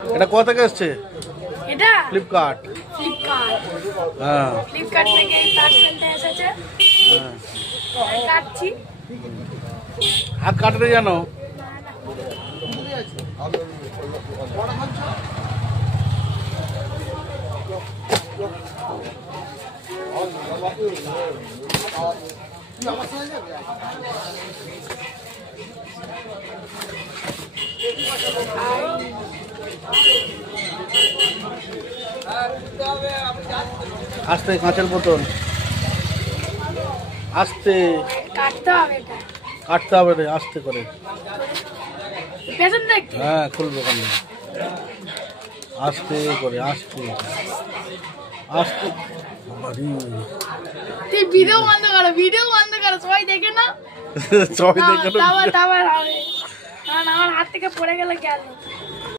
এটা কোথা থেকে এসছে? এটা ফ্লিপকার্ট। হ্যাঁ, ফ্লিপকার্ট থেকে এই পার্সেলটা এসেছে। হ্যাঁ, কাটছি। হাত কাটতে জানো? আস্তে, কাঁচের বোতল আস্তে কাটতে হবে, এটা কাটতে হবে রে, আস্তে করে। পেছন দেখতে। হ্যাঁ, খুলবো কেন? আস্তে করে, আস্তে আস্তে। তুই ভিডিও বন্ধ করো, ভিডিও বন্ধ করো, সবাই দেখে না। সবাই দেখে তারপর হবে, কারণ আমার হাত থেকে পড়ে গেলে গেল।